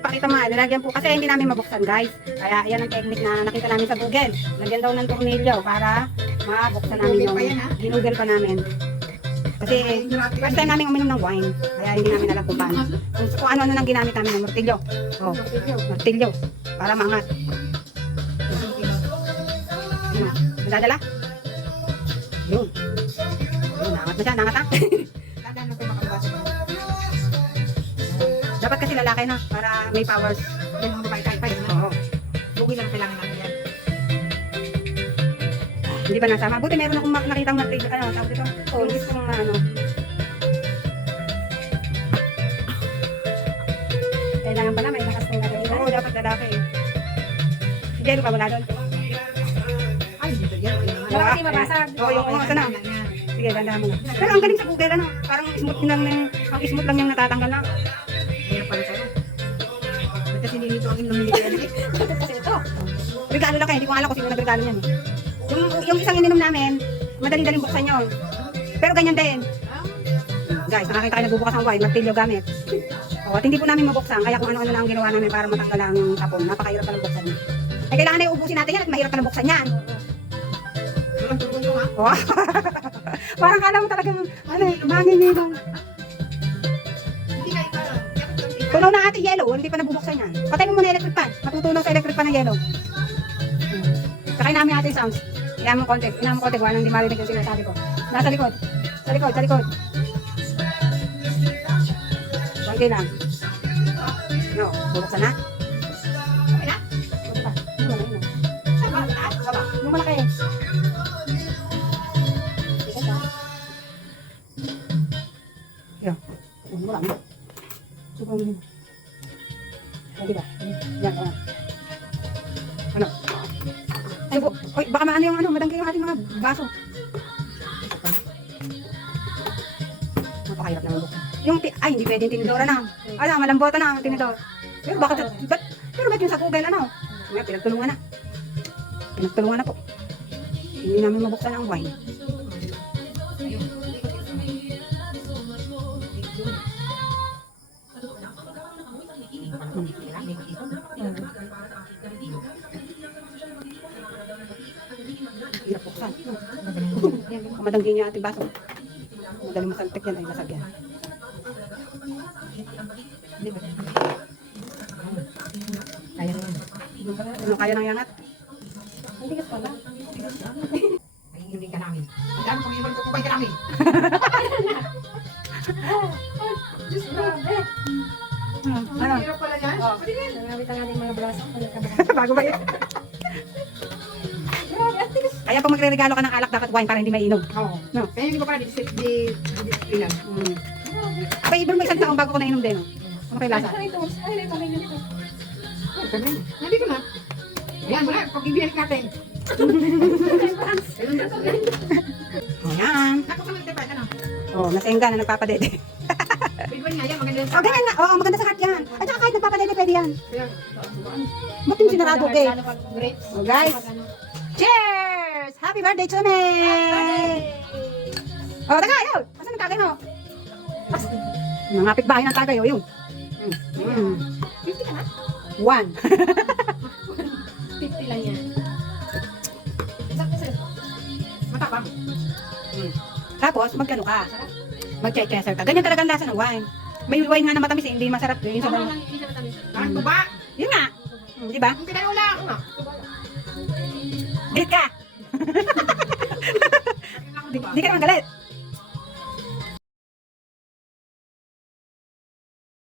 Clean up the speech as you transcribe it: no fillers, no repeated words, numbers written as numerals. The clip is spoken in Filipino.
Pakita mo, nilagyan po kasi hindi namin mabuksan guys. Kaya yan ang technique na nakita namin sa Google. Lagyan daw ng tornilyo para mabuksan namin yung ginugol pa namin. Kasi first time namin uminom ng wine. Kaya hindi namin alam kung paano. Kung ano-ano nang ginamit namin ng martilyo. Oh, martilyo. Para maangat. Nadadala? Yun. Yun, nangat na siya, nangat ha. Dapat kasi lalaki na para may powers. Yan ang babae type 5. Oo. Bugi lang kailangan natin yan. Hindi ba nasama? Buti meron akong nakitang martilyo. Ano, tawag dito? Oh, hindi ko mga ano. Kailangan pala may lakas ng lalaki. Oo, dapat lalaki. Si Jello pa wala doon. Ay, dito yan. Wala kasi mabasag. Oo, yung ano, sana. Sige, dandahan mo na. Pero ang galing sa Google, ano? Parang smooth lang ang smooth lang yung natatanggal na. Kaya pala sa'yo. Ba't kasi nilito ang inyong nilito? Kasi ito. Regalo lang kayo. Hindi ko alam kung sino nagregalo niyan. Yung isang ininom namin, madaling-daling buksan yun. Pero ganyan din. Guys, nakakita kayo nagbubukas ng wine, martilyo gamit. O, at hindi po namin mabuksan. Kaya kung ano-ano na ang ginawa namin para matanggal ang tapon. Napakahirap palang buksan yan. Ay, kailangan na iubusin natin yan at mahirap palang buksan yan. Walang turbundo ha? Oh. Parang kala mo talagang, ano, manginginom. Hindi ka ikaw. Tunaw na ate yellow, hindi pa nabubuksan yan. Patay mo muna electric fan. Matutunaw sa electric fan ng yellow. Sakay namin ate sounds. Iyan mo konti, wala nang di marinig yung sinasabi ko. Nasa likod. Sa likod, sa likod. Konti lang. No, bubuksan na. Okay na? Buti pa. Saba, taas, saba. Yung malaki. Isa pa. Yo. Wala mo. Sobrang mo. Diba? Yan, yan. Ano? Ay, oy, baka maano yung ano, madangga yung ating mga baso. Napakahirap naman buksan. Yung, ay, hindi pwedeng tinidora na. Ano, malambota na ang tinidor. Pero bakit, pero ba't yung sa Google, ano? May pinagtulungan na. Pinagtulungan na po. Hindi namin mabuksan ang wine. Hirap buksan. Kung madanggi niya ating baso. Madali masaltik yan ay lasag yan. Kaya naman. Ano kaya nang yangat? Hindi ka pala. Ay, hindi ka namin. Ang dami kong iwan ko kung ka namin. Diyos grabe. Ano? Hirap pala yan. Pwede yan. Nangamit ang ating mga braso. Bago ba yun? Kaya pag magre-regalo ka ng alak, dapat wine para hindi mainog. Oo. No. Kaya hindi ko pala di-discipline. Abay, ibang may isang taong bago ko nainom din. Ano kayo lasa? Ay, ito. Ay, ito. Ay, ito. Hindi ko na. Ayan, wala. Pag-ibigay natin. Ayan. Ako ka nagtipad, ano? Oh, nasengga na nagpapadede. Bigwan nga yan, maganda Oh, ganyan na. Oo, maganda sa heart yan. At saka kahit nagpapadede, pwede yan. Kaya, Ba't yung sinarado, okay? Lalo pag grapes. Oh, guys. Cheers! Happy birthday to me! Oh, taga, yun. Asan ang tagay mo? Nangapit bahay ng tagay, oh, yun. 50 ka na? 1. 50 lang yan. Sakto sa'yo. Matapang. Tapos, magkano ka? Mag-cheser ka. Ganyan talaga ang lasa ng wine. May wine nga na matamis, eh, hindi masarap. Yung sobrang... Parang tuba. Yun nga. Di ba? Yung pinanula ako nga. Galit ka! Di ka naman galit.